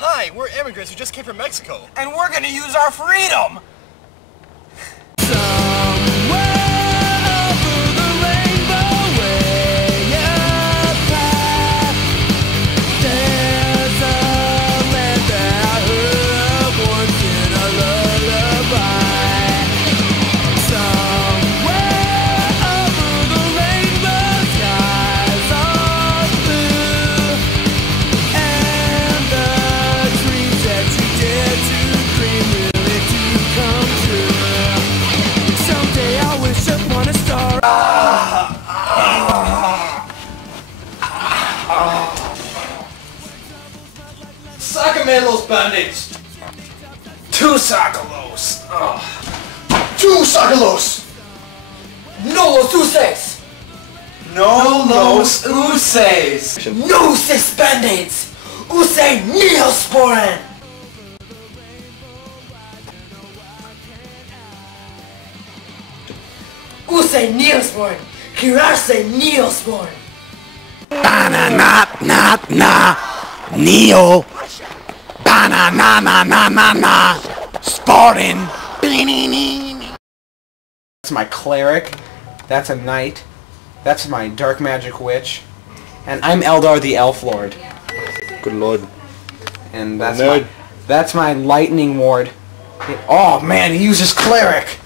Hi, we're immigrants who just came from Mexico. And we're gonna use our freedom! Sácame los band-aids! Two Sácalos! Two sácalos! No los uses! No los uses! No uses band-aids! Use Neosporin! Use Neosporin! Curarse Neosporin! Banana Neo Banana Sporting. That's my cleric. That's a knight. That's my dark magic witch. And I'm Eldar the Elf Lord. Good lord. And that's my lightning ward. Oh man, he uses cleric!